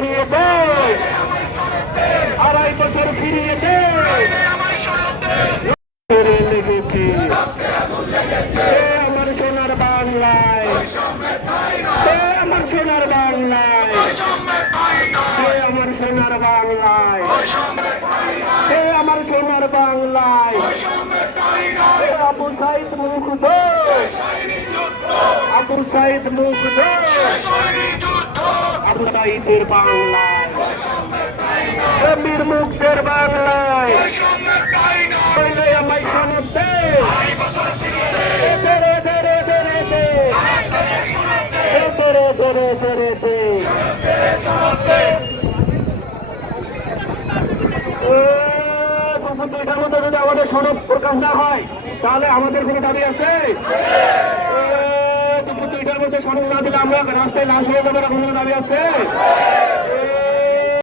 ফিরিয়ে দে আড়াই বছর ফিরিয়ে দে লেগেছে। আমার সোনার বাংলায়। আমার সোনার বাংলায়। আমার সোনার বাংলায়। আমার সোনার বাংলায়। আবু সাইদ মুগ্ধ আবু সাইদ মুগ্ধ আবু সাইদের বাংলায়। মুগ্ধের বাংলায়। আমায় আমাদের সনদ প্রকাশ না হয়, তাহলে আমাদের কোনো দাবি আছে? সনদ না দিলে আমরা রাস্তায় লাশ হয়ে যাবে কোনো দাবি আছে।